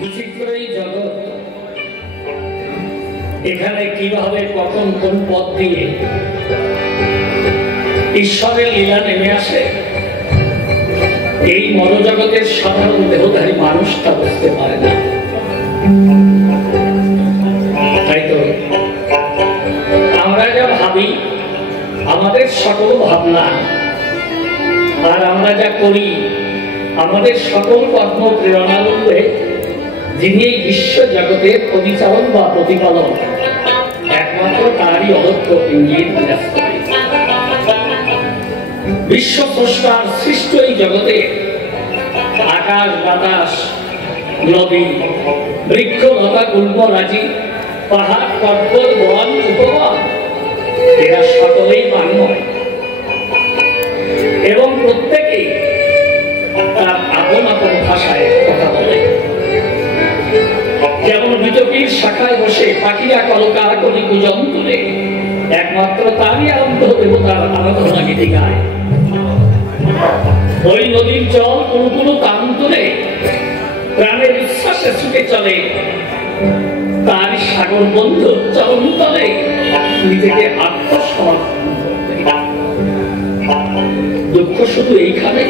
বিচিত্র এই জগৎ, এখানে কিভাবে কখন কোন পথ দিয়ে ঈশ্বরের লীলা নেমে আসে, এই মনোজগতের সাধারণ দেহধারী মানুষটা বুঝতে পারে না। তাই তো আমরা যা ভাবি, আমাদের সকল ভাবনা আর আমরা যা করি, আমাদের সকল কর্ম প্রেরণা রূপে যিনি এই বিশ্ব জগতের পরিচালন বা প্রতিপালন, একমাত্র তারই অলক্ষ্য ইঙ্গিত বিরাজ করে। বিশ্ব স্রষ্টার সৃষ্ট এই জগতে আকাশ বাতাস, নদী, বৃক্ষ লতা গুল্মরাজি, পাহাড় পর্বত, বন উপবন, এরা সকলেই মানবয় এবং প্রত্যেকেই তার আপন আপন ভাষায় কথা বলে। যেমন বিজেপির শাখায় বসে পাখিরা কলকাকলি গুঞ্জন তুলে একমাত্র তারই আরম্ভ দেবতার আরাধনা গীতি গায়। ওই নদীর জল কোনো কোনো তান তুলে প্রাণের উচ্ছ্বাসে ছুটে চলে তার সাগর বন্ধু চরণ তলে নিজেকে আত্মসমর্পণ করতে। দুঃখ শুধু এইখানে,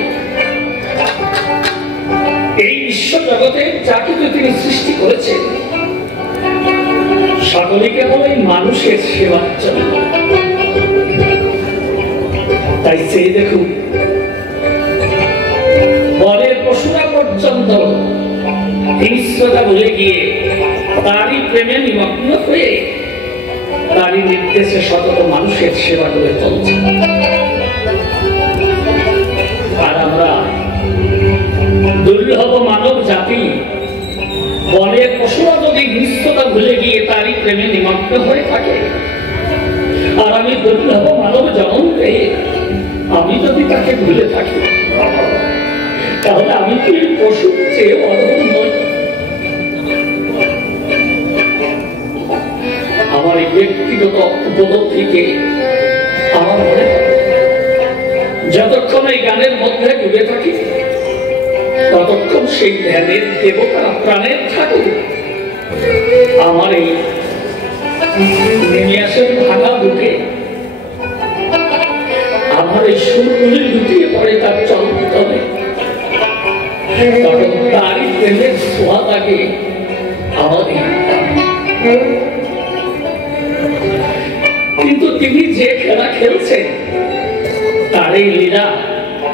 এই বিশ্ব জগতে যা কিছু তিনি সৃষ্টি করেছেন সকলে কেবল এই মানুষের সেবার জন্য। তাই সে দেখুন, বনের পশুরা পর্যন্ত হিংস্রতা ভুলে গিয়ে তারই প্রেমে নিমগ্ন হয়ে তারই নির্দেশে শত মানুষের সেবা করে চলছে। আর আমরা দুর্লভ মানব জাতি, বনের পশুরা যদি হিংস্রতা ভুলে গিয়ে তারই প্রেমে নিমগ্ন হয়ে থাকে, আর আমি দুর্লভ মানব জন্ম পেয়ে আমি যদি তাকে ভুলে থাকি, তাহলে আমি কি পশুর চেয়ে অধম নই? আমার এই ব্যক্তিগত উপলব্ধিকে আমার মনে হয় যতক্ষণ এই গানের মধ্যে ডুবে থাকি, ততক্ষণ সেই ধ্যানের দেবতা প্রাণের থাকুক। আমার এই নেমে আসের ভাঙা বুকে আমার এই সুরগুলি লুটিয়ে পড়ে তার চরণ তলে, তখন তারই প্রেমের ছোঁয়া লাগে আমাদের। কিন্তু তিনি যে খেলা খেলছেন, তার এই লীলা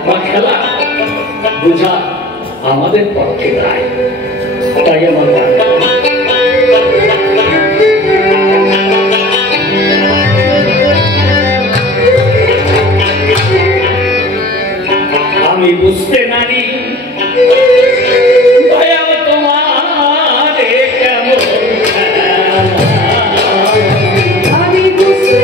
বা খেলা বোঝা আমাদের পক্ষে দায়। তাই আমার আমি বুঝতে নারি দয়াল তোমার কেমন, আমি বুঝতে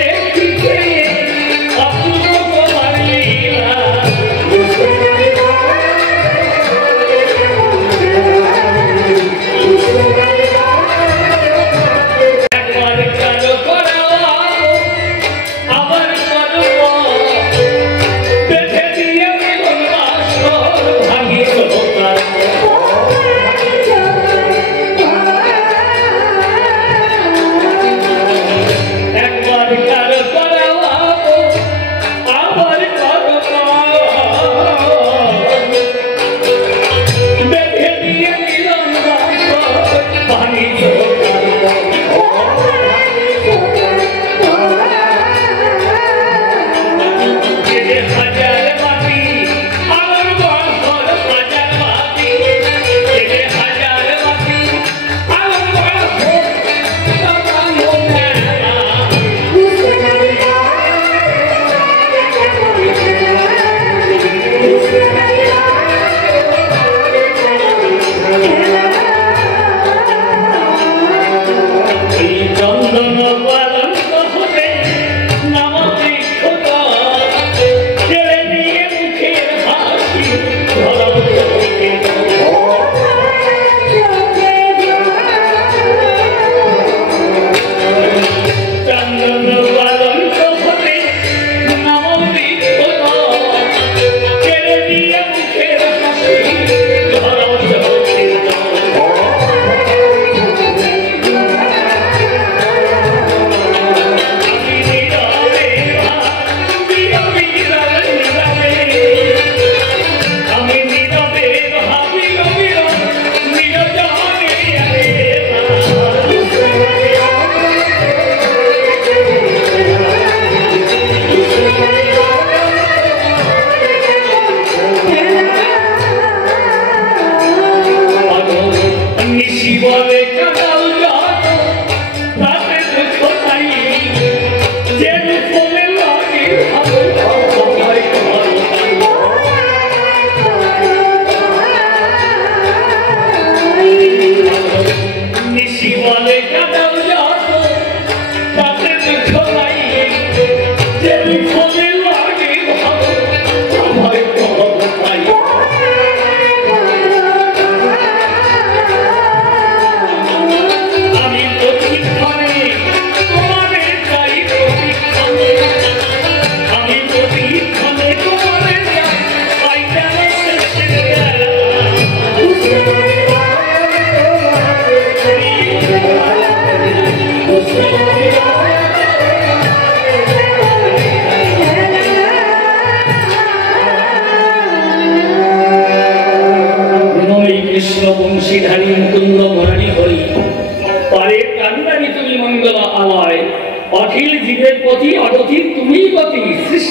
দেখি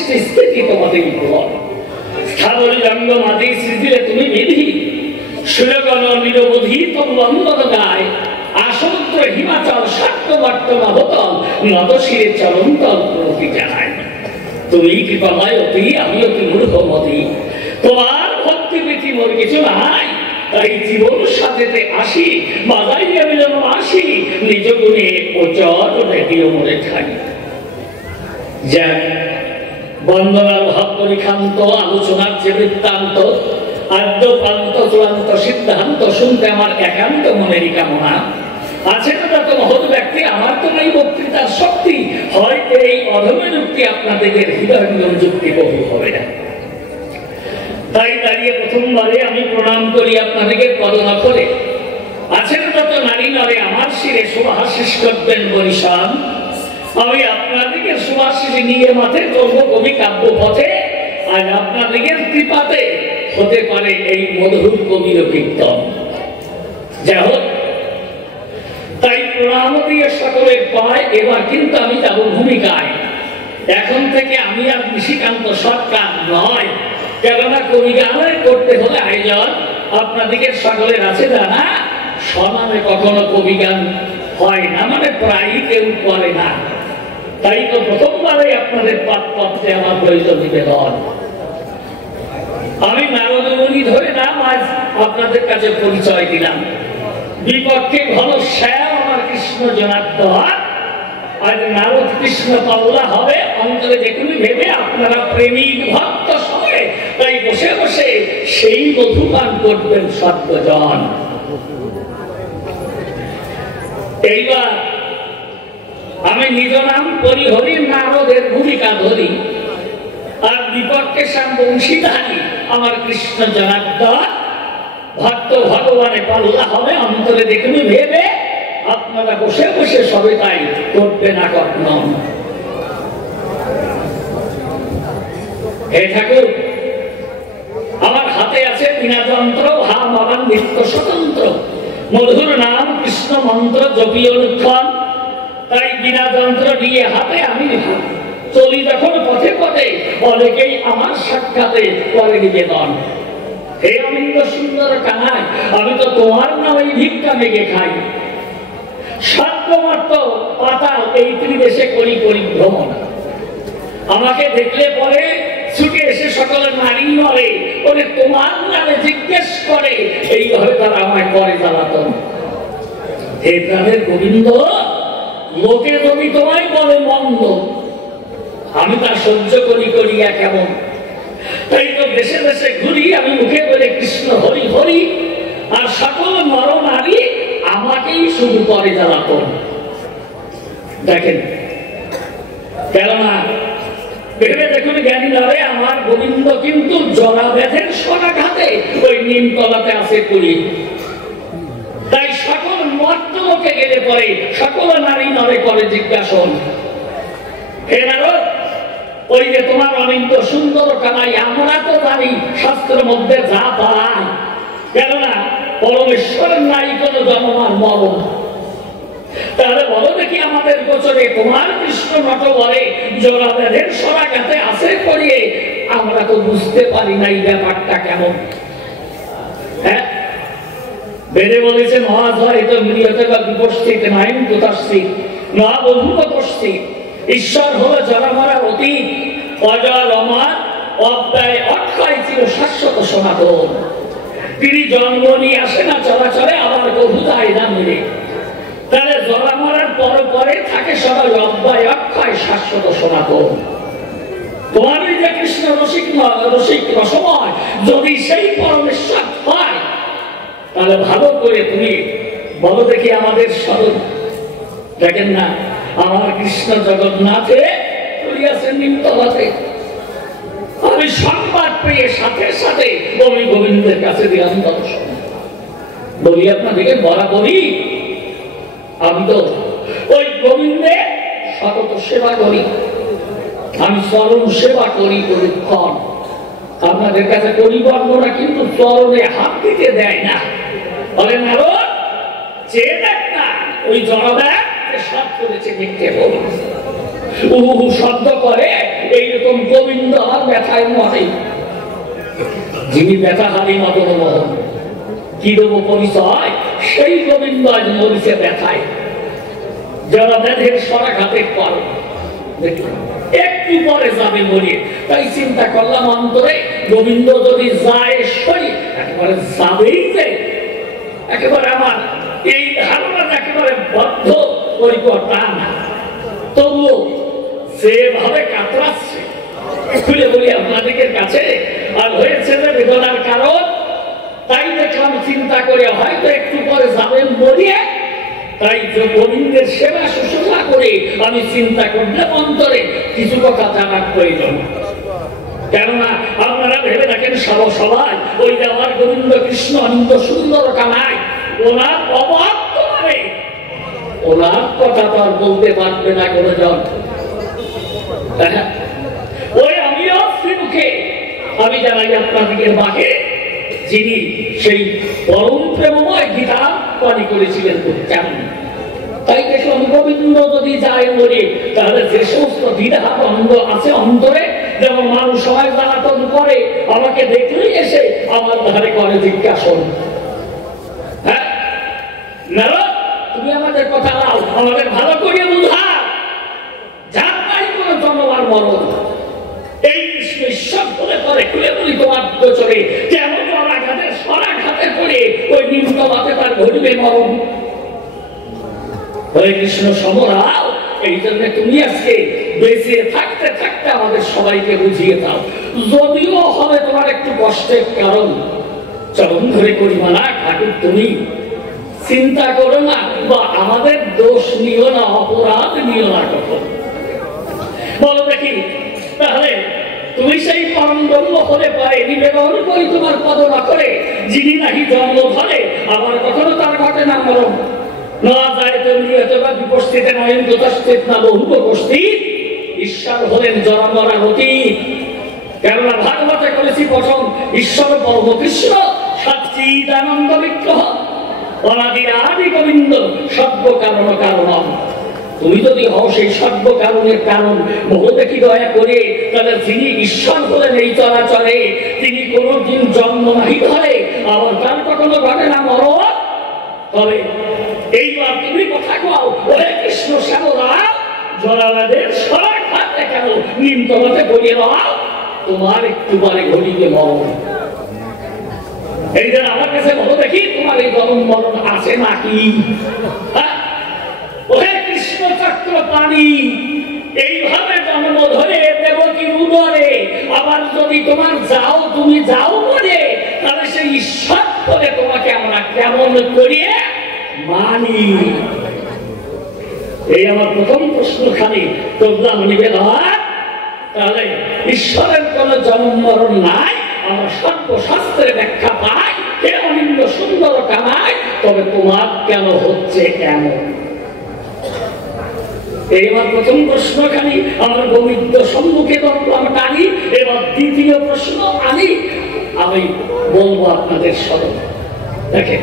সৃষ্টি স্থিতি তোমাদের বিপ্লব স্থাবর জঙ্গম আদি সৃষ্টিলে তুমি বিধি সুরগণ নিরবধি তন্বন্দন গায় আসমুদ্র হিমাচল সাক্ষ্যবর্ত নবতল নতশিরে চরণতল প্রতি জানায় তুমি কৃপাময় অতি আমি অতি মূর্খমতি তোমার ভক্তি প্রীতি মোর কিছু নাই তাই জীবন সাথেতে আসি বাজাইয়া মিলন আসি নিজ গুণে ও চর রেডিও মোরে ঠাই যাক বন্দনার ভাব পরিখান্ত আলোচনার যে বৃত্তান্ত আদ্য প্রান্ত চূড়ান্ত সিদ্ধান্ত শুনতে আমার একান্ত মনেরই কামনা আছে তো তত মহৎ ব্যক্তি আমার তো নেই বক্তৃতার শক্তি হয়তো এই অধমের যুক্তি আপনাদের হৃদয় নিয়ম যুক্তি বহু হবে না তাই দাঁড়িয়ে প্রথমবারে আমি প্রণাম করি আপনাদেরকে পদনখরে আছেন তত নারী নরে আমার শিরে শুভাশিস করবেন বরিশাল আমি আপনাদেরকে শুভাশিস নিয়ে মাঠে চলবো কবি কাব্য পথে আর আপনাদেরকে কৃপাতে হতে পারে এই মধুর কবির কীর্তন যাই হোক তাই প্রণাম দিয়ে সকলের পায় এবার কিন্তু আমি যাব ভূমিকায় এখন থেকে আমি আর নিশিকান্ত সরকার নয় কেননা কবি গানের করতে হলে আয়োজন আপনাদেরকে সকলের আছে জানা সমানে কখনো কবি গান হয় না মানে প্রায় কেউ করে না তাই তো প্রথমবারে আপনাদের পাঠ পড়তে আমার প্রয়োজন নিবেদন আমি নারদমণি ধরে নাম আজ আপনাদের কাছে পরিচয় দিলাম বিপক্ষে ঘন শ্যাম আমার কৃষ্ণ জনার্দন আজ নারদ কৃষ্ণ পাল্লা হবে অন্তরে যেগুলি ভেবে আপনারা প্রেমিক ভক্ত সবাই তাই বসে বসে সেই মধুপান করবেন সর্বজন এইবার আমি নিজ নাম পরিহরি নারদের ভূমিকা ধরি আর বিপক্ষে শ্যাম বংশীধারী আমার কৃষ্ণ জনার্দন ভক্ত ভগবানে পাল্লা হবে অন্তরে দেখুন ভেবে আপনারা বসে বসে সবে তাই করবে না কখনো হে ঠাকুর আমার হাতে আছে বিনা যন্ত্র হা বাবার নিত্য স্বতন্ত্র মধুর নাম কৃষ্ণ মন্ত্র জপি অনুক্ষণ তাই বিনা যন্ত্র দিয়ে হাতে আমি চলি যখন পথে পথে অনেকেই আমার সাক্ষাতে করে নিবেদন হে অমিন্দ সুন্দর কানাই আমি তো তোমার নামে ভিক্ষা মেঘে খাই সাধ্যমাত্র পাতাল এই ত্রিদেশে করি পরিভ্রমণ আমাকে দেখলে পরে ছুটে এসে সকলের নারী নড়ে ওরে তোমার নামে জিজ্ঞেস করে এইভাবে তারা আমায় করে জ্বালাতন হে প্রাণের গোবিন্দ লোকে তুমি তোমায় বলে মন্দ আমি তা সহ্য করি করিয়া কেমন তাই তো দেশে দেশে ঘুরি আমি মুখে বলে কৃষ্ণ হরি হরি আর সকল নর নারী আমাকেই শুরু করে জ্বালাতন দেখেন কেননা ভেবে দেখুন জ্ঞানী নরে আমার গোবিন্দ কিন্তু জরা ব্যাধের সরাঘাতে ওই নিমতলাতে আছে করি তাই সকল মর্তলোকে গেলে পরে সকল নারী নরে করে জিজ্ঞাসন হে নারদ ওই যে তোমার অনিন্দ সুন্দর কানাই আমরা তো জানি শাস্ত্রের মধ্যে যা পাই কেননা পরমেশ্বরের নাই কোন জন্মার মরণ তাহলে বলো দেখি আমাদের গোচরে তোমার কৃষ্ণ নট বলে জোড়া ব্যাধের সরাঘাতে আছে করিয়ে আমরা তো বুঝতে পারি না এই ব্যাপারটা কেমন হ্যাঁ বেদে বলেছে মহাধয় তো মৃয়তে বা বিপস্থিত নাইম কুতাস্থিত না বধূপস্থিত ঈশ্বর হলো জরামরা অতীত অজয় অমর অব্যয় অক্ষয় ছিল শাশ্বত সনাতন তিনি জন্ম নিয়ে আসে না চলাচলে আবার কবুতায় না মিলে তাহলে জরামরার পরে থাকে সবাই অব্যয় অক্ষয় শাশ্বত সনাতন তোমার ওই যে কৃষ্ণ রসিক রসময় যদি সেই পরমেশ্বর হয় তাহলে ভালো করে তুমি বলো দেখি আমাদের স্মরণ দেখেন না আমার কৃষ্ণ জগন্নাথে করিয়াছেন নিমতলাতে আমি সংবাদ পেয়ে সাথে সাথে আমি গোবিন্দের কাছে দিলাম দর্শন বলি আপনাদেরকে বরাবরই আমি তো ওই গোবিন্দের সতত সেবা করি আমি চরণ সেবা করি পরীক্ষণ আপনাদের কাছে করি বর্ণনা কিন্তু চরণে হাত দিতে দেয় না বলে নারদ চেয়ে দেখ না ওই জনব্যাগ সব করেছে দেখতে বলি শব্দ করে এইরকম গোবিন্দ ব্যথায় মরে, যিনি ব্যথাহারী মদন মোহন, কি দেব পরিচয়? সেই গোবিন্দ আজ মরিছে ব্যথায়। যারা ব্যাধের সরাঘাতের পর একটু পরে যাবে মরিয়ে, তাই চিন্তা করলাম অন্তরে গোবিন্দ যদি যায় সরি একেবারে যাবেই যে, একেবারে আমার এই ধারণা একেবারে বদ্ধ পরিকল্পনা না, তবুও যেভাবে কাতরাচ্ছে খুলে বলি আপনাদের কাছে। আর হয়েছে যে বেদনার কারণ, তাই দেখলাম চিন্তা করে হয়তো একটু পরে যাবেন মরিয়ে, তাই গোবিন্দের সেবা শুশ্রূষা করে আমি চিন্তা করলাম অন্তরে কিছু কথা জানার প্রয়োজন। কেননা আপনারা ভেবে দেখেন সবাই ওই যে আমার গোবিন্দ কৃষ্ণ অনন্ত সুন্দর কানাই, ওনার অবাক করে ওনার কথা তো আর বলতে পারবে না কোনো জন। ওই আমিও শ্রীমুখে আমি জানাই আপনাদের বাকে, যিনি সেই পরম প্রেমময় গীতা পানি করেছিলেন কেমন। তাই দেখলাম গোবিন্দ যদি যায় মরে, তাহলে যে সমস্ত দ্বিধা দ্বন্দ্ব আছে অন্তরে, যেমন মানুষ সবাই জ্বালাতন করে, আমাকে দেখলেই এসে আমার ধারে করে জিজ্ঞাসন, হ্যাঁ নারদ তুমি আমাদের কথা নাও, আমাদের ভালো করে বুঝা, যার নাই কোনো জন্ম আর মরণ, এই কৃষ্ণ ঈশ্বর বলে করে খুলে বলি তোমার গোচরে কেমন অনাঘাতের সরাঘাতে পড়ে ওই নিম্নবাদে তার ঘটবে মরণ। হরে কৃষ্ণ সমরাও, এই জন্য তুমি আজকে বেঁচে থাকতে থাকতে আমাদের সবাইকে বুঝিয়ে দাও, যদিও হবে তোমার একটু কষ্টের কারণ, চরণ ধরে করিবা না ঠাকুর তুমি চিন্তা করো না, বা আমাদের দোষ নিও না, অপরাধ নিও না কখন। বলো দেখি তাহলে তুমি সেই পরম ব্রহ্ম হলে পারে নিবেদন করি তোমার পদ না করে, যিনি নাকি জন্ম ধরে আবার কখনো তার ঘটে না মরণ, না যায় তেমনি অথবা বিপস্থিতে নয়ন যথাস্থিত না বহু উপস্থিত, ঈশ্বর হলেন জন্মরা অতীত। কেননা ভাগবতে করেছি প্রথম ঈশ্বর পরম কৃষ্ণ সচ্চিদানন্দ বিগ্রহ, অনাদির আদি গোবিন্দ সর্ব কারণ কারণ। তুমি যদি হও সেই সর্ব কারণের কারণ, বহু দেখি দয়া করে, তাহলে যিনি ঈশ্বর হলেন এই চরাচরে, তিনি কোনদিন জন্ম নাহি ধরে, আবার তার কখনো ঘটে না মরণ। তবে এইবার তুমি কথা কও, ওহে কৃষ্ণ শ্যামরা জলাবাদের সরাঘাতে কেন নিমতলাতে বলিয়ে দাও, তোমার একটু বারে ঘটিবে মরণ। এই যে আমার কাছে বলো দেখি তোমার এই জন্ম মরণ আছে নাকি? ওহে কৃষ্ণ চক্র পানি, এইভাবে জন্ম ধরে দেবকীর উদরে, আবার যদি তোমার যাও তুমি যাও বলে, তাহলে সেই ঈশ্বর বলে তোমাকে আমরা কেমন করিয়ে মানি? এই আমার প্রথম প্রশ্ন খালি প্রজ্ঞা নিবেদন। তাহলে ঈশ্বরের কোন জন্ম মরণ নাই, আমরা সর্বশাস্ত্রে ব্যাখ্যা পাই, হে অনিন্দ সুন্দর কামাই, তবে তোমার কেন হচ্ছে এমন? এই আমার প্রথম প্রশ্ন খালি আমার গোবিন্দ সম্মুখে টানি। এবার দ্বিতীয় প্রশ্ন আমি বলবো আপনাদের স্মরণ। দেখেন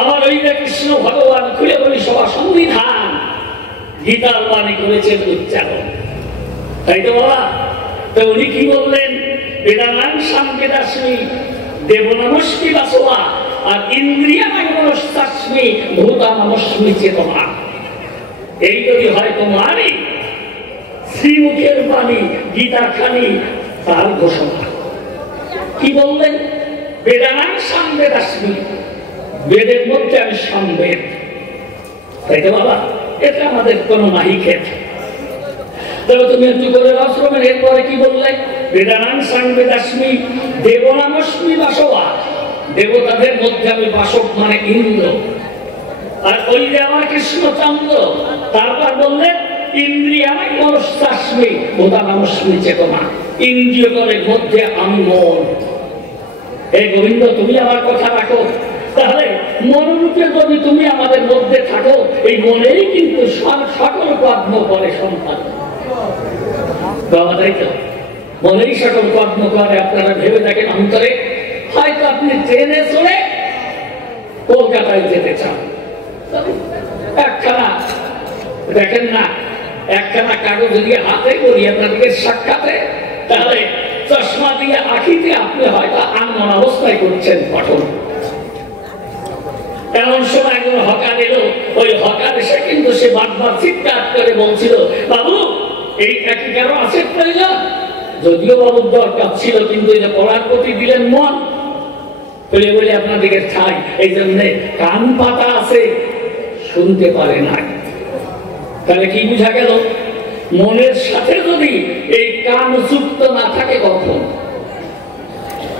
আমার ওই কৃষ্ণ ভগবান খুলে বলি সবার সংবিধান গীতার বাণী করেছেন উচ্চারণ, তাই তো বাবা? তো উনি কি বললেন? বেদানাং সামবেদাস্মি দেবনামস্মি বাসবা, আর ইন্দ্রিয়ানাং মনস্তাস্মি ভূতানামস্মি চেতনা। এই যদি হয় তোমারই শ্রীমুখের বাণী গীতা খানি তার ঘোষণা। কি বললেন? বেদানাং সামবেদাস্মি, বেদের মধ্যে আমি সামবেদ, তাই তো বাবা? এটা আমাদের কোনো নাহি ক্ষেত। তবে তুমি একটু করে আশ্রমের এরপরে কি বললে? বেদানাং সামবেদাস্মি দেবনামস্মি বাসবা, দেবতাদের মধ্যে আমি বাসক মানে ইন্দ্র, আর ওই যে আমার কৃষ্ণচন্দ্র। তারপর বললেন ইন্দ্রিয়ানাং মনস্তাস্মি ভূতানামস্মি চেতনা, ইন্দ্রিয়গণের মধ্যে আমি মন। এই গোবিন্দ তুমি আমার কথা রাখো, তাহলে মনরূপে যদি তুমি আমাদের মধ্যে থাকো, এই মনেই কিন্তু সকল কর্ম করে সন্তান। মনেই সকল কর্ম করে। আপনারা ভেবে দেখেন অন্তরে, হয়তো আপনি ট্রেনে চলে কলকাতায় যেতে চান, একখানা দেখেন না, একখানা কাগজ দিয়ে হাতে করি আপনাদেরকে সাক্ষাতে সাক্ষীতে আপনি হয়তো আনমন অবস্থায় করছেন পঠন। এমন সময় একজন হকার এলো, ওই হকার এসে কিন্তু সে বারবার চিৎকার করে বলছিল, বাবু এইটা কি কারো আছে প্রয়োজন? যদিও বাবুর দরকার ছিল, কিন্তু এটা পড়ার প্রতি দিলেন মন বলে বলে আপনাদেরকে ঠাই, এই জন্য কান পাতা আছে, শুনতে পারে না। তাহলে কি বুঝা গেল? মনের সাথে যদি এই কান যুক্ত না থাকে, কখন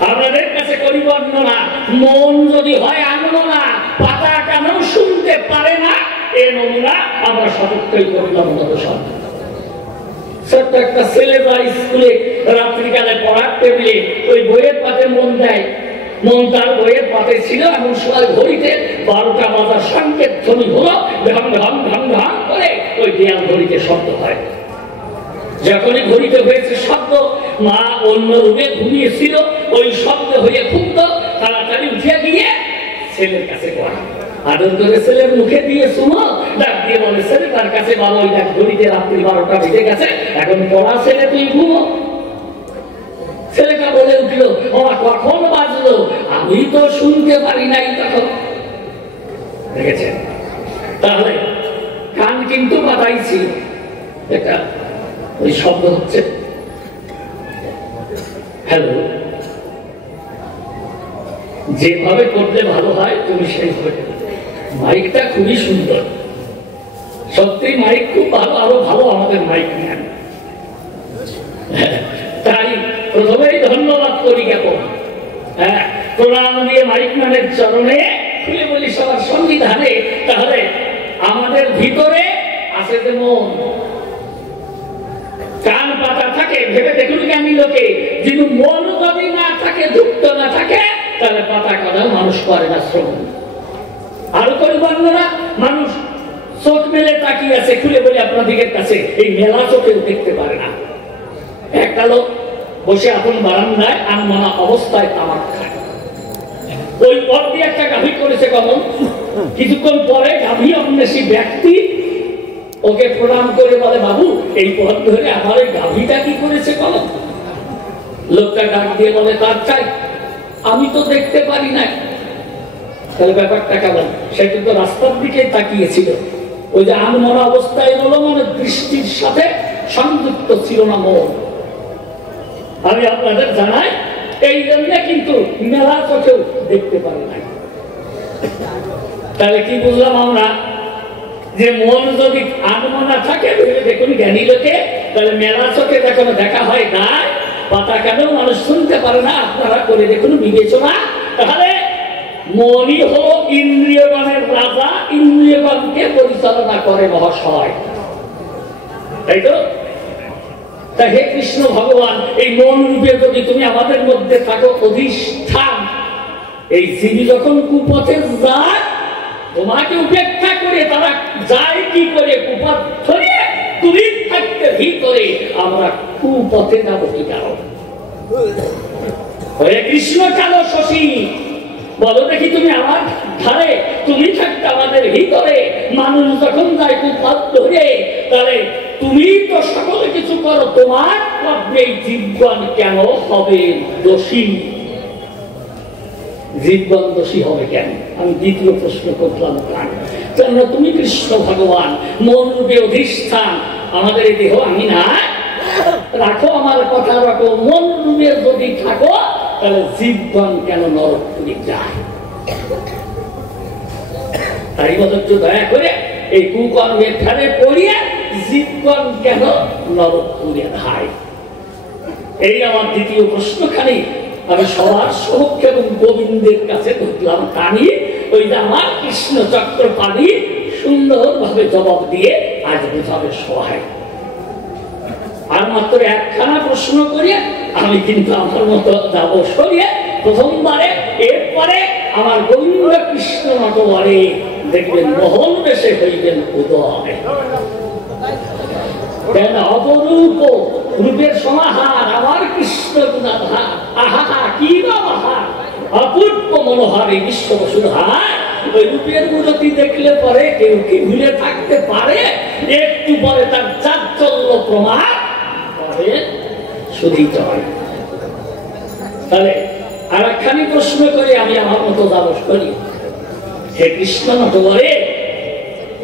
আপনাদের কাছে করি বর্ণনা, মন যদি হয় আনমনা, পাতা কেন শুনতে পারে না, এ নমুনা আমরা সতর্কই করলাম। ছোট্ট একটা ছেলে যায় স্কুলে, রাত্রিকালে পড়ার টেবিলে ওই বইয়ের পাতে মন দেয়, মন তার বইয়ের পাতে ছিল। এমন সময় ঘড়িতে 12টা বাজার সংকেত ধ্বনি হলো, ঢং ঢং ঢং ঢং করে ওই দেয়াল ঘড়িতে শব্দ হয়। যখনই ঘড়িতে হয়েছে শব্দ, মা অন্য রুমে ঘুমিয়েছিল, ওই শব্দ হয়ে ক্ষুব্ধ, তাড়াতাড়ি উঠে গিয়ে ছেলের কাছে পড়া আদর করে ছেলের মুখে দিয়ে শুনো, ডাক দিয়ে বলে ছেলে তার কাছে, বাবা ওই দেখ ঘড়িতে রাত্রি 12টা বেজে গেছে, এখন পড়া ছেলে, তুই ঘুমো। ছেলেটা বলে উঠল, আমার কখন বাজলো, আমি তো শুনতে পারি নাই তখন। দেখেছেন? তাহলে কান কিন্তু বাতাইছি, এটা ওই শব্দ হচ্ছে হ্যালো। যেভাবে করলে ভালো হয় তুমি সেইভাবে। মাইকটা খুবই সুন্দর, সত্যি মাইক খুব ভালো, আরো ভালো আমাদের মাইক নেন। তাই প্রথমেই ধন্যবাদ করি জ্ঞাপন, প্রণাম দিয়ে মাইক ম্যানের চরণে খুলে বলি সবার সংবিধানে। তাহলে আমাদের ভিতরে আছে যে মন, কান পাতা থাকে, ভেবে দেখুন জ্ঞানী লোকে, যদি মন যদি না থাকে, যুক্ত না থাকে, তাহলে পাতা কথা মানুষ করে না শ্রবণ। আরো করে বর্ণনা, মানুষ চোখ মেলে তাকিয়ে আছে, খুলে বলি আপনাদের কাছে, এই মেলা চোখেও দেখতে পারে না। একটা লোক বসে আপন বারান্দায় আনমনা অবস্থায় তামাক খায়, ওই পথ দিয়ে একটা গাভী করেছে কখন, কিছুক্ষণ পরে গাভী অন্বেষী ব্যক্তি ওকে প্রণাম করে বলে, বাবু এই পথ ধরে আমার ওই গাভীটা কি করেছে কখন? লোকটা ডাক দিয়ে বলে, তার চাই, আমি তো দেখতে পারি না। তাহলে ব্যাপারটা কেমন? সেটা তো রাস্তার দিকে তাকিয়েছিল, ওই যে আনমনা অবস্থায় হলো, মানে দৃষ্টির সাথে সংযুক্ত ছিল না মন। আমি আপনাদের জানাই, এই জন্য কিন্তু মেলা চোখেও দেখতে পারি না। তাহলে কি বুঝলাম আমরা? যে মন যদি আনমনা থাকে, দেখুন জ্ঞানী লোকে, তাহলে মেলা চোখে যখন দেখা হয় গায় পাতা কেন মানুষ শুনতে পারে না, আপনারা করে দেখুন বিবেচনা। তাহলে মনই হলো ইন্দ্রিয়গণের রাজা, ইন্দ্রিয়গণকে পরিচালনা করে মহাশয়, তাই তো? তা হে কৃষ্ণ ভগবান, এই মন রূপে যদি তুমি আমাদের মধ্যে থাকো অধিষ্ঠান, এই জীবী যখন কুপথে যায়, তোমাকে উপেক্ষা করে তারা যায় কি করে? কুপথ ধরে তুমি থাকতে ভিতরে, আমরা কুপথে যাবো কি কারণ? হরে কৃষ্ণ কালো শশী, বলো দেখি তুমি আমার ধারে, তুমি থাকতে আমাদের ভিতরে। মানুষ যখন যায় কুপথ ধরে, তাহলে তুমি তো সকল কিছু করো, তোমার এই জীবগণ কেন হবে দোষী? জীবগণ দোষী হবে কেন? আমি দ্বিতীয় প্রশ্ন করলাম, কেন তুমি কৃষ্ণ ভগবান মন রূপে অধিষ্ঠান, আমাদের এই দেহ আমি না, রাখো আমার কথা রাখো, মন রূপে যদি থাকো, তাহলে জীবগণ কেন নরকপুরী যায়? তাই বলছ দয়া করে এই কুকর্মের ধারে পড়িয়ে জীবগণ কেন নরকপুরী যায়? এই আমার দ্বিতীয় প্রশ্নখানি আমি সবার সমক্ষে এবং গোবিন্দের কাছে ঢুকলাম টানি, ওই যে আমার কৃষ্ণ চক্র পানি সুন্দর ভাবে জবাব দিয়ে আজ বোঝাবে সহায়। আর মাত্র একখানা প্রশ্ন করিয়ে আমি কিন্তু আমার মতো যাবো সরিয়ে প্রথমবারে, এরপরে আমার গোবিন্দ কৃষ্ণ মতো বলে দেখবেন মোহন বেশে হইবেন উদয়। কেন অপরূপ রূপের সমাহার আমার কৃষ্ণ গুণাধার, আহা কি বাহার, অপূর্ব মনোহার এই বিশ্ব বসুধার। ওই রূপের মূর্তি দেখলে পরে কেউ কি ভুলে থাকতে পারে? একটু পরে তার চাঞ্চল্য প্রমাণ করে শুধুই চলে। তাহলে আর একখানি প্রশ্ন করে আমি আমার মতো যাবস করি, হে কৃষ্ণ বলে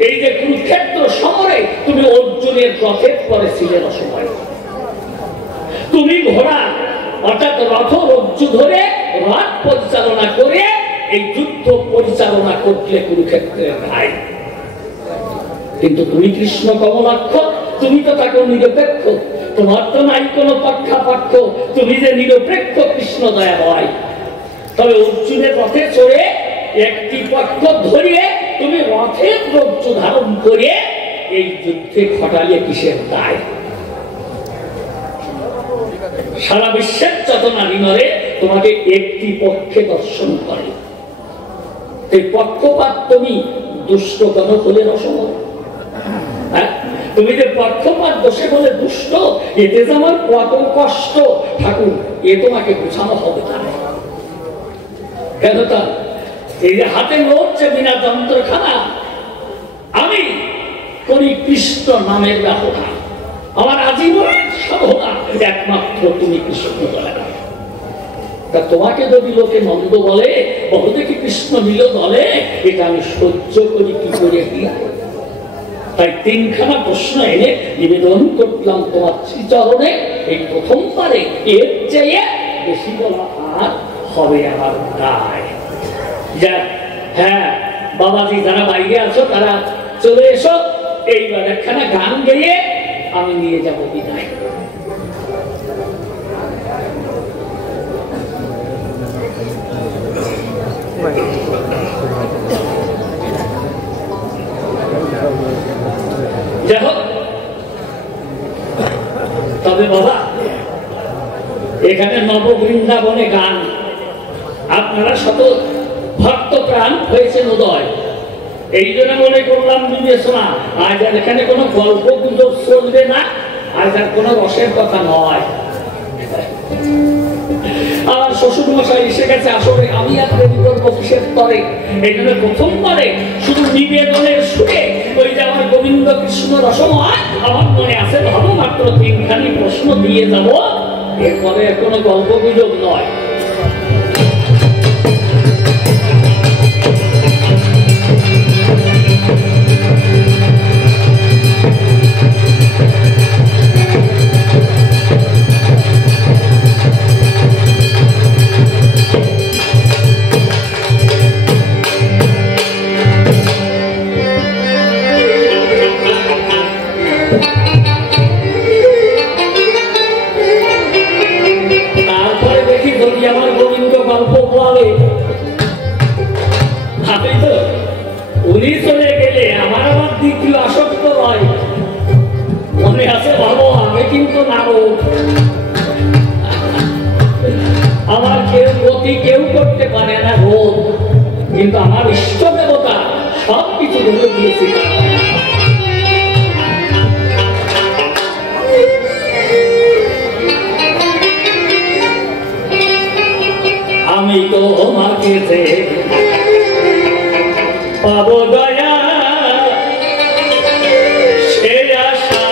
এই যে কুরুক্ষেত্র সমরে তুমি অর্জুনের রথের পরেছিলে সময়, তুমি ঘোড়া অর্থাৎ রথ রজ্জু ধরে রথ পরিচালনা করে এই যুদ্ধ পরিচালনা করলে কুরুক্ষেত্রের ভাই। কিন্তু তুমি কৃষ্ণ কমলাক্ষ, তুমি তো তাকে নিরপেক্ষ, তোমার তো নাই কোনো পক্ষাপক্ষ, তুমি যে নিরপেক্ষ কৃষ্ণ দয়া হয়। তবে অর্জুনের রথে চড়ে একটি পক্ষ ধরিয়ে তুমি রথের রজ্জু ধারণ করে এই যুদ্ধে ঘটালে কিসের দায়? সারা বিশ্বের যত নারী নরে তোমাকে একটি পক্ষে দর্শন করে, এই পক্ষপাত তুমি দুষ্ট কেন হলে রসময়? তুমি যে পক্ষপাত দোষে বলে দুষ্ট, এতে যে আমার কত কষ্ট ঠাকুর, এ তোমাকে বোঝানো হবে না। কেন তা এই যে হাতে নড়ছে বিনা যন্ত্রখানা, আমি করি কৃষ্ণ নামের ব্যবহার, আমার আজীবনের সাধনা একমাত্র তুমি কৃষ্ণ বলে না। তা তোমাকে যদি লোকে মন্দ বলে, বহুতে কি কৃষ্ণ মিল বলে, এটা আমি সহ্য করি কি করে দিয়া। তাই তিনখানা প্রশ্ন এনে নিবেদন করলাম তোমার শ্রীচরণে, এই প্রথমবারে এর চেয়ে বেশি বলা আর হবে আমার দায়। হ্যাঁ বাবাজি, যারা বাইরে আছো তারা চলে এসো, এইবার একখানা গান গেয়ে আমি নিয়ে যাবো বিদায়। যাই হোক, তবে বাবা এখানে নববৃন্দাবনে গান, আপনারা শত ভক্ত প্রাণ হয়েছেন উদয়, এই জন্য মনে করলাম বিবেচনা। আজ আর এখানে কোনো গল্প গুজব চলবে না, আজ আর কোনো রসের কথা নয়। আমার শ্বশুর মশাই এসে গেছে, আসলে আমি আর দেরি করবো কিসের তরে। এই জন্য প্রথমবারে শুধু নিবেদনের সুরে ওই যে আমার গোবিন্দ কৃষ্ণ রসময় আমার মনে আছে, ভাবো মাত্র তিনখানি প্রশ্ন দিয়ে যাব, এরপরে কোনো গল্প গুজব নয়। উনি চলে গেলে আমার আবার দ্বিতীয় আসক্ত হয়, মনে আছে ভালো, আমি কিন্তু নারদ, আমার কেউ গতি কেউ করতে পারে না রোধ, কিন্তু আমার ইষ্ট দেবতা সবকিছু ধরে দিয়েছি। আমি তো তোমাকে যে পাবো দয়া, সে আশা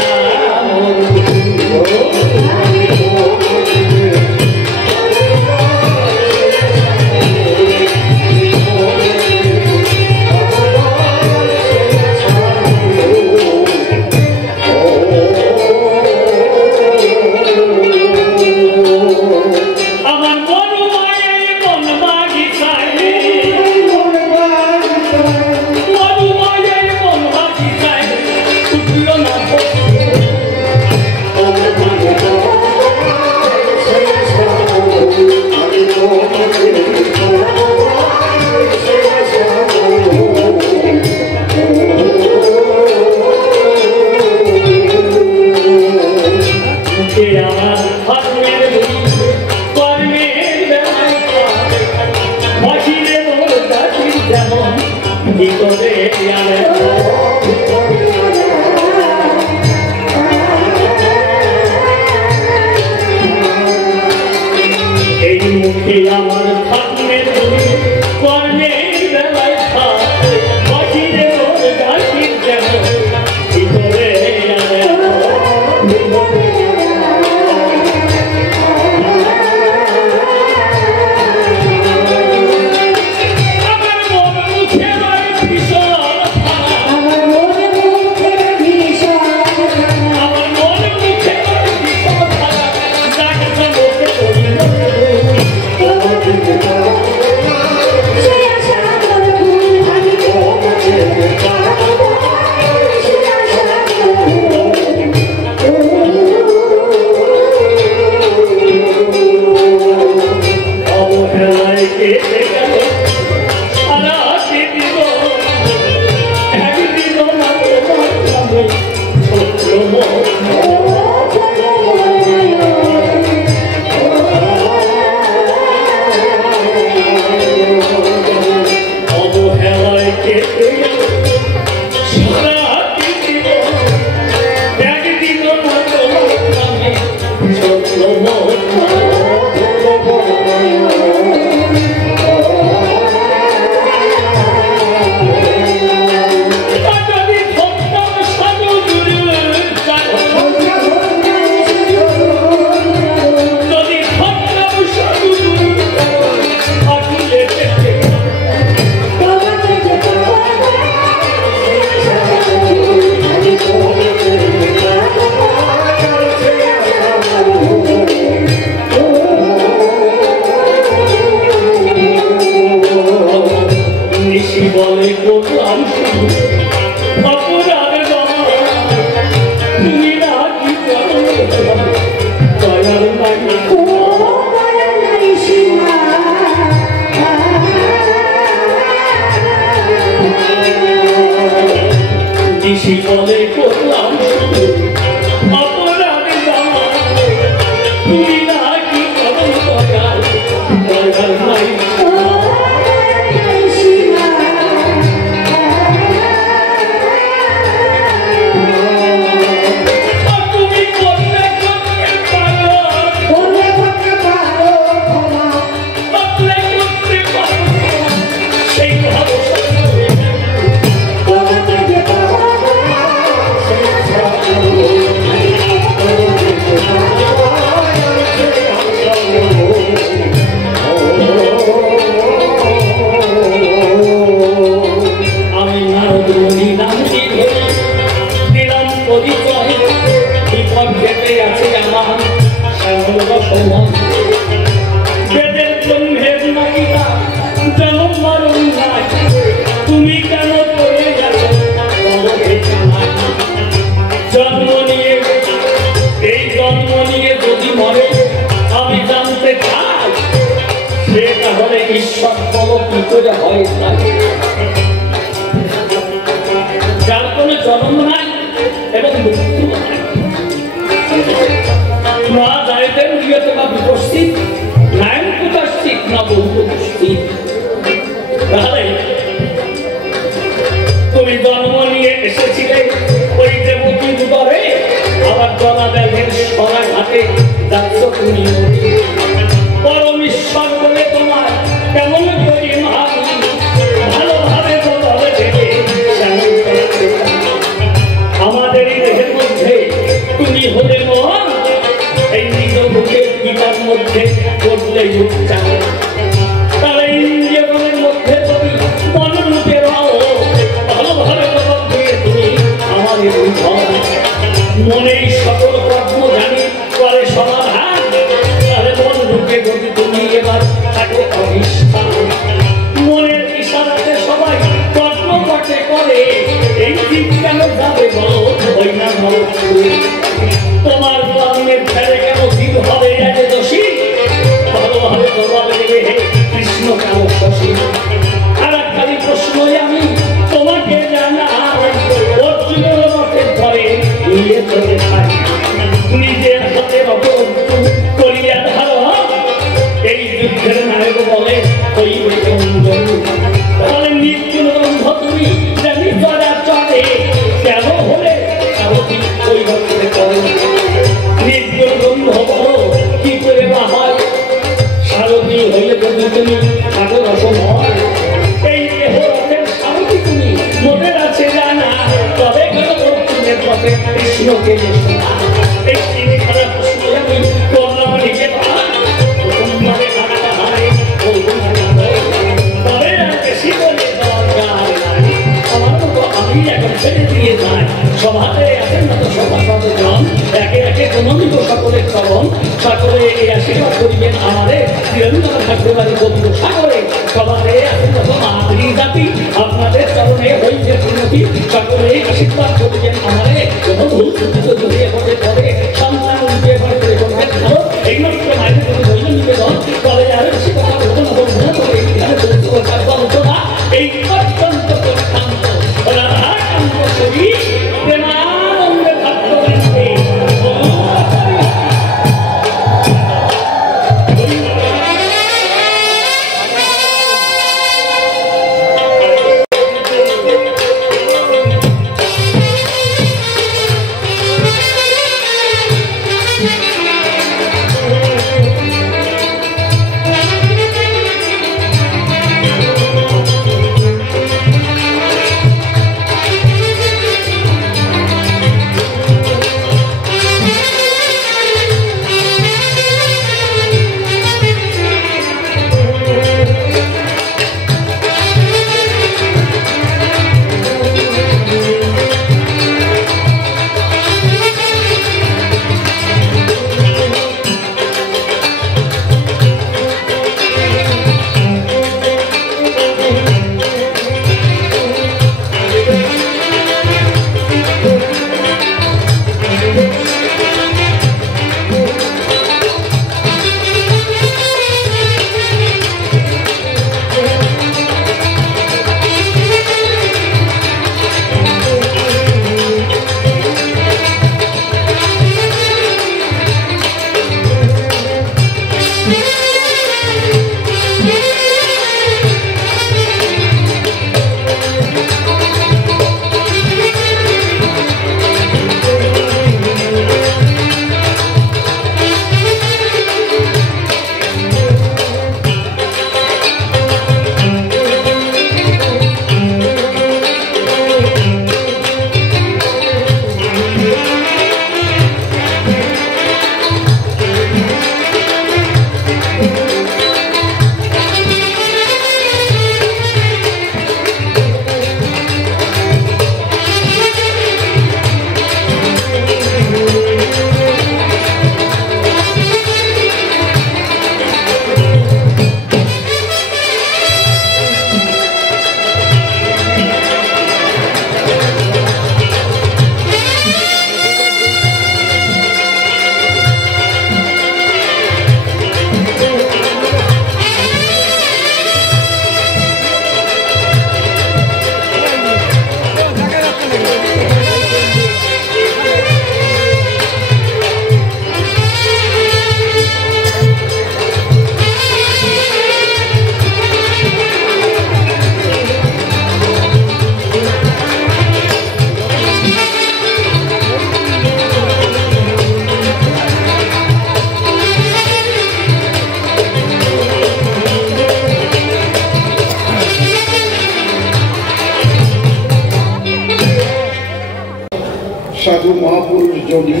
মহাপুরুষ যোগী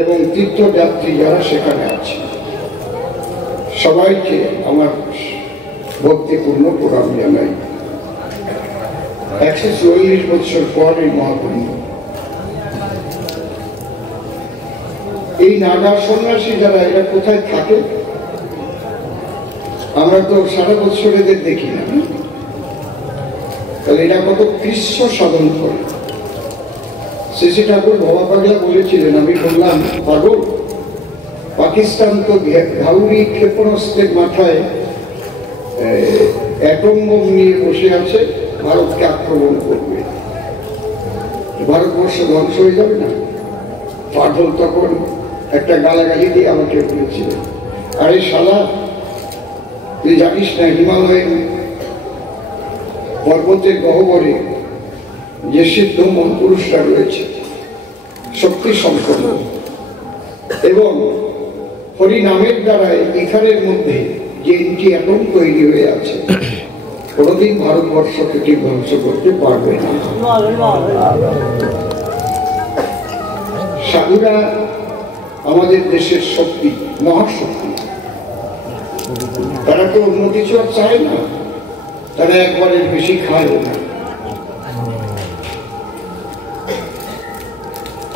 এবং তীর্থযাত্রী যারা সেখানে আছে, সবাইকে আমার ভক্তিপূর্ণ প্রণাম জানাই। 144 বছর পর এই মহাপুণ্য, এই নাগা সন্ন্যাসী যারা এরা কোথায় থাকে? আমরা তো সারা বছর এদের দেখি না, তাহলে এরা কত কৃষ্ণ সাধন করে। শ্রী ঠাকুর বাবা পাগলা বলেছিলেন, আমি বললাম পাগল, পাকিস্তান তো ঘাউরি ক্ষেপণাস্ত্রের মাথায় অ্যাটম বোম নিয়ে বসে আছে, ভারতকে আক্রমণ করবে, ভারতবর্ষ ধ্বংস হয়ে যাবে না? পাগল তখন একটা গালাগালি দিয়ে আমাকে বলেছিলেন, আরে শালা তুই জানিস না হিমালয়ের পর্বতের গহ্বরে যে সিদ্ধ মহাপুরুষরা রয়েছে, শক্তি সম্পন্ন, এবং হরি নামের দ্বারাই এখানের মধ্যে যে এন্টি অ্যাটম তৈরি হয়ে আছে, কোনোদিন ভারতবর্ষকে ঠিক ধ্বংস করতে পারবে না। সাধুরা আমাদের দেশের শক্তি, মহাশক্তি। তারা তো অন্য কিছু আর চায় না, তারা একবারের বেশি খায় না।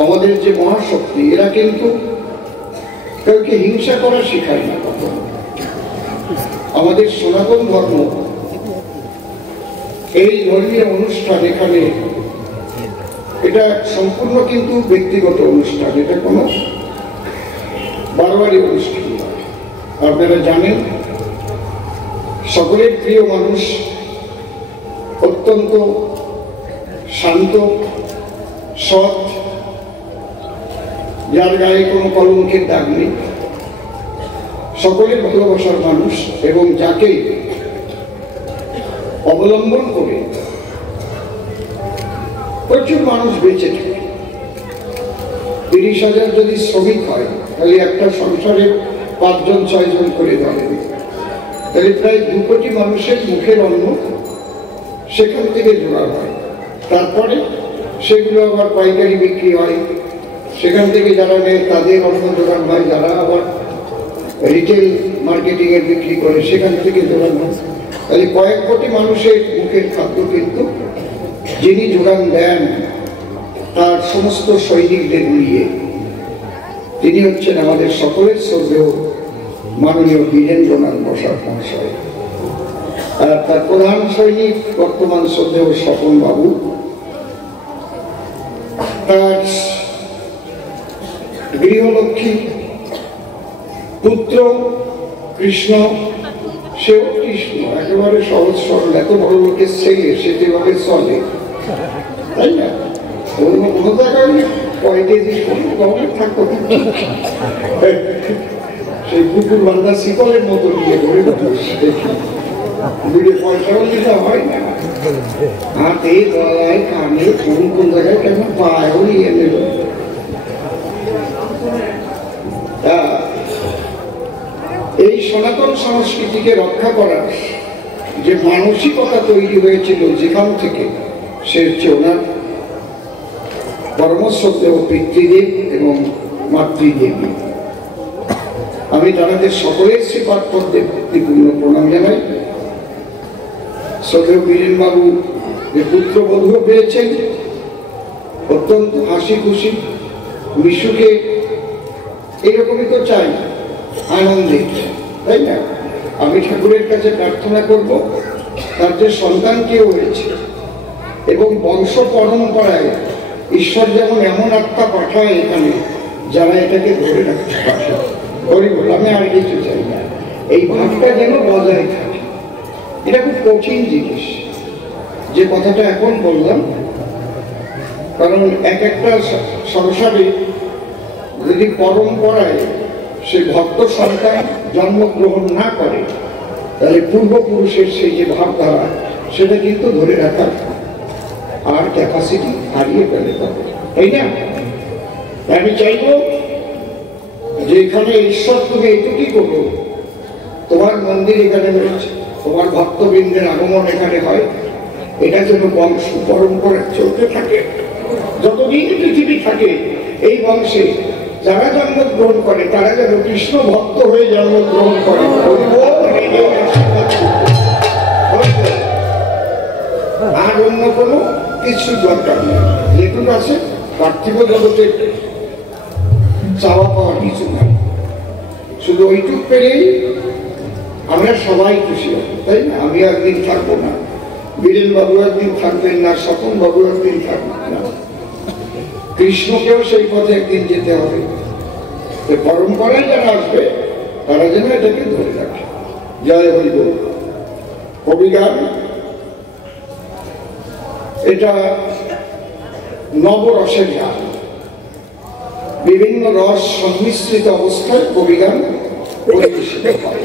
আমাদের যে মহাশক্তি, এরা কিন্তু কাউকে হিংসা করা শেখায় না। আমাদের সনাতন ধর্ম এই ধর্মীয় অনুষ্ঠান, এখানে এটা সম্পূর্ণ কিন্তু ব্যক্তিগত অনুষ্ঠান, এটা কোনো বারবারই অনুষ্ঠান নয়। আপনারা জানেন, সকলের প্রিয় মানুষ, অত্যন্ত শান্ত, সৎ, যার গায়ে কোনো কলঙ্কের দাগ নেই, সকলের ভালোবাসার মানুষ, এবং যাকে অবলম্বন করে প্রচুর মানুষ বেঁচে থাকে। 30,000 যদি শ্রমিক হয়, তাহলে একটা সংসারে 5-6 জন করে ধরে, তাহলে প্রায় 2 কোটি মানুষের মুখের অন্ন সেখান থেকে জোগাড় হয়। তারপরে সেগুলো আবার পাইকারি বিক্রি হয়, সেখান থেকে যারা নেয় তাদের অন্ন জোগাড় হয়, যারা আবার রিটেল মার্কেটিং এর বিক্রি করে সেখান থেকে জোগাড় হয়। তাহলে কয়েক কোটি মানুষের মুখের খাদ্য কিন্তু যিনি যোগান দেন তার সমস্ত সৈনিকদের নিয়ে, তিনি হচ্ছেন আমাদের সকলের শ্রদ্ধেয় মাননীয় বীরেন্দ্রনাথ বসাক মহাশয়। আর তার প্রধান সৈনিক বর্তমান শ্রদ্ধেয় স্বপন বাবু, তার গৃহলক্ষ্মী পুত্র কৃষ্ণ, সেও কৃষ্ণ, একেবারে সহজ সরল, এত বড় লোকের ছেলে, সে যেভাবে চলে, তাই না? অন্য কোনো জায়গায় থাকতো সেই কুকুর বান্ধা শিকলের মতো নিয়ে ঘুরে ঘুরে পয়সাও দিতে হয় না, হাতে গলায় কানে কোন কোন জায়গায় কেন পায়েও নিয়ে নেব। এই সনাতন সংস্কৃতিকে রক্ষা করার যে মানসিকতা তৈরি হয়েছিল যেখান থেকে, সে হচ্ছে ওনার পরমশ্রদ্ধেয় পিতৃদেব এবং মাতৃদেবী। আমি তাদের সকলের শ্রীপাদ পদ্মে ভক্তিপূর্ণ প্রণাম জানাই। শ্রদ্ধেয় বীরেন বাবু যে পুত্রবধূ পেয়েছেন, অত্যন্ত হাসি খুশি, মিশুকে এইরকমই তো চাই, আনন্দে, তাই না? আমি ঠাকুরের কাছে প্রার্থনা করব তার যে সন্তান কেউ হয়েছে, এবং বংশ পরম্পরায় ঈশ্বর যেমন এমন আত্মা পাঠায় এখানে যারা এটাকে ধরে রাখতে পারে। আমি আর কিছু চাই না, এই ভাবটা যেন বজায় থাকে। এটা খুব কঠিন জিনিস, যে কথাটা এখন বললাম, কারণ এক একটা সংসারে যদি পরম্পরায় সে ভক্ত সন্তান জন্মগ্রহণ না করে, তাহলে পূর্বপুরুষের সেই যে ভাবধারা, সেটা কিন্তু ধরে রাখার আর ক্যাপাসিটি হারিয়ে ফেলে, তাই না? আমি চাইব যে এখানে ঈশ্বর তুমি এটুকুই করো, তোমার মন্দির এখানে রয়েছে, তোমার ভক্তবৃন্দের আগমন এখানে হয়, এটা যেন বংশ পরম্পরা চলতে থাকে, যতদিন যতদিন পৃথিবী থাকে এই বংশে যারা জন্মগ্রহণ করে তারা যেন কৃষ্ণ ভক্ত হয়ে জন্মগ্রহণ করে। আর অন্য কোনো কিছু দরকার নেই। যেটুকু আছে পার্থিব জগতের চাওয়া পাওয়ার কিছু নাই, শুধু ওইটুক পেলেই আমরা সবাই খুশি হব, তাই না? আমি একদিন থাকবো না, বীরেন বাবু একদিন থাকবেন না, স্বপন বাবু একদিন থাকবেন না, কৃষ্ণকেও সেই পথে একদিন যেতে হবে। পরম্পরায় যারা আসবে তারা যেন এটাকে ধরে রাখে। জয় হরি বল। কবিগান এটা নবরসের গান, বিভিন্ন রস সংমিশ্রিত অবস্থায় কবিগান পরিবেশিত হয়।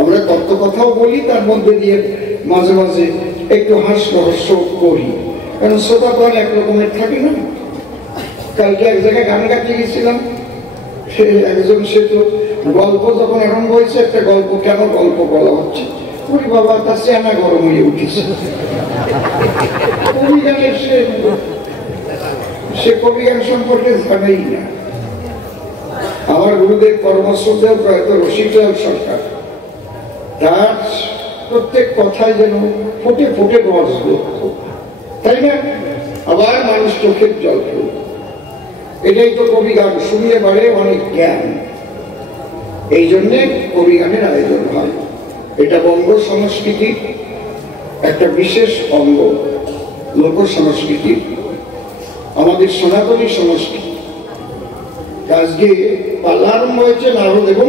আমরা তত্ত্বকথাও বলি, তার মধ্যে দিয়ে মাঝে মাঝে একটু হাস রহস্য করি, কারণ শ্রোতা তো আর একরকমের থাকে না। কালকে এক জায়গায় গান গাইতে গেছিলাম, সে একজন সে তো গল্প যখন আরম্ভ হয়েছে, একটা গল্প কেন গল্প বলা হচ্ছে, ওই বাবা তার চেনা গরম হয়ে উঠেছে। কবিগানের সে কবিগান সম্পর্কে জানেই না। আমার গুরুদেব পরমশ্রদ্ধেয় প্রয়াত রসিকলাল সরকার, তার প্রত্যেক কথায় যেন ফুটে ফুটে রস, তাই না? আবার মানুষ চোখের জল ফেল। এটাই তো কবিগান, শুনলে বাড়ে অনেক জ্ঞান। এই জন্যে কবিগানের আয়োজন হয়। এটা বঙ্গ সংস্কৃতির একটা বিশেষ অঙ্গ, লোক সংস্কৃতি, আমাদের সনাতনী সংস্কৃতি। আজকে পালা আরম্ভ হয়েছে নারদ এবং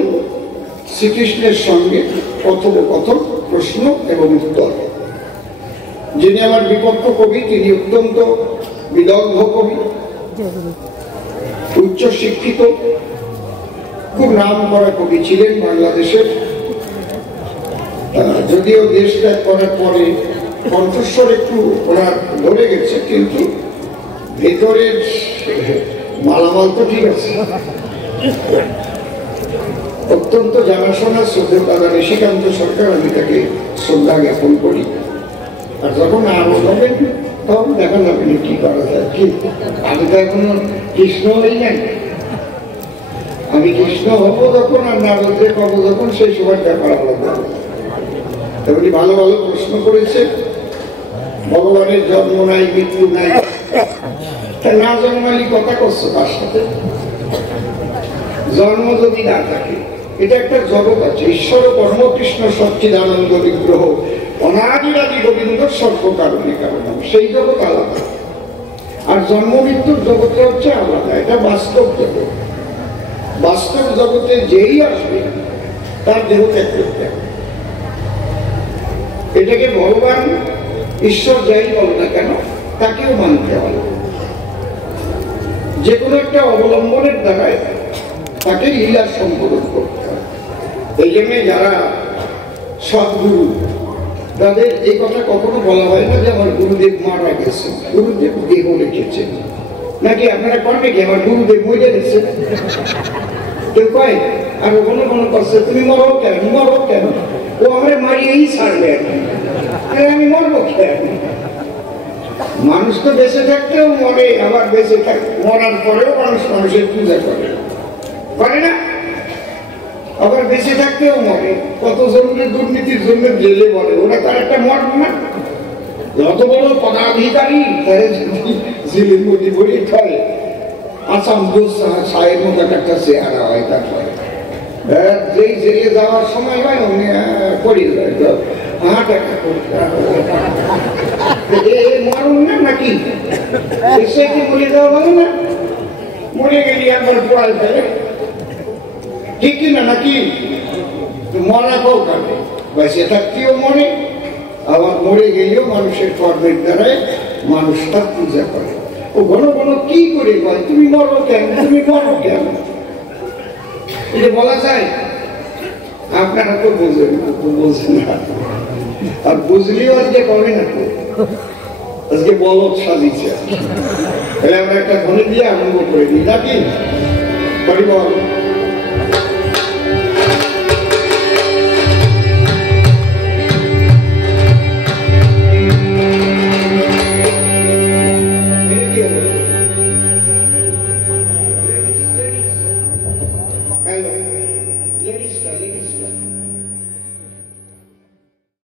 শ্রীকৃষ্ণের সঙ্গে কথোপকথন, প্রশ্ন এবং উত্তর। যিনি আমার বিপক্ষ কবি তিনি অত্যন্ত বিদগ্ধ কবি, উচ্চ শিক্ষিত, খুব নাম করা কবি ছিলেন বাংলাদেশের। যদিও দেশ ত্যাগ করার পরে কণ্ঠস্বর একটু ওনার ধরে গেছে, কিন্তু ভেতরের মালামাল তো ঠিক আছে। অত্যন্ত জানাশোনা শ্রদ্ধেয় দাদা ঋষিকান্ত সরকার, আমি তাকে শ্রদ্ধা জ্ঞাপন করি। আর যখন আরো হবেন তখন দেখা যাবে কি করা যায়। কি আমি তো এখনো কৃষ্ণ হই নাই, আমি কৃষ্ণ হবো যখন আর নারদে পাবো যখন, সেই সময় ব্যাপার আলাদা। তেমনি ভালো ভালো প্রশ্ন করেছে। ভগবানের জন্ম নাই, মৃত্যু নাই, না জন্মালি কথা করছো তার সাথে? জন্ম যদি না থাকে, এটা একটা জগৎ আছে। ঈশ্বর পরমকৃষ্ণ সচ্চিদানন্দ বিগ্রহ অনাদিরাদি গোবিন্দ সর্বকারণে কারণ, সেই জগৎ আলাদা। আর জন্ম মৃত্যুর জগৎটা হচ্ছে আলাদা, এটা বাস্তব জগৎ। বাস্তব জগতে যেই আসবে তার দেহ ত্যাগ করতে হবে। এটাকে ভগবান ঈশ্বর যাই বলে না কেন, তাকেও মানতে হবে। যে কোনো একটা অবলম্বনের দ্বারায় তাকে লীলা সম্পাদন করতে হবে। এই জন্য যারা সদ্গুরু, তাদের এই কথা কখনো বলা হয় না যে আমার গুরুদেব মারা গেছে, গুরুদেব দেহ রেখেছেন। নাকি আপনারা কন কি আমার গুরুদেব মরে গেছে? কেউ কয়, আর কোনো কোনো করছে তুমি মরো কেন, মরো কেন? ও আমরা মারিয়েই ছাড়বে, আমি মরবো কেন? মানুষ তো বেঁচে থাকতেও মরে, আবার বেঁচে মরার পরেও মানুষ মানুষের পূজা করে, করে না? আবার বেঁচে থাকতেও মরে। কত জনের দুর্নীতির জন্য জেলে বলে, ওরা তার একটা মর না। যত বড় পদাধিকারী জেলের মধ্যে ভরে খায়, আসাম দোষ সাহেব মতো একটা চেহারা হয়। তারপরে যেই জেলে যাওয়ার সময় হয় অমনি পড়ে যায়, মরুন না নাকি এসে কি বলে দেওয়া ভালো না? মরে গেলি একবার পড়াই ফেলে, ঠিক কিনা? নাকি মরা কেউ কাটে, বেঁচে থাকতেও মরে, আবার মরে গেলেও মানুষের কর্মের দ্বারায় মানুষ তার পূজা করে। ও ঘন ঘন কি করে কয় তুমি মরো কেন, তুমি মরো কেন? এটা বলা যায়? আপনারা তো বোঝেন না, বোঝেন না। আর বুঝলেও আজকে করে না, আজকে বলদ সাজিছে। তাহলে আমরা একটা ধ্বনি দিয়ে আরম্ভ করে দিই নাকি? পরিবার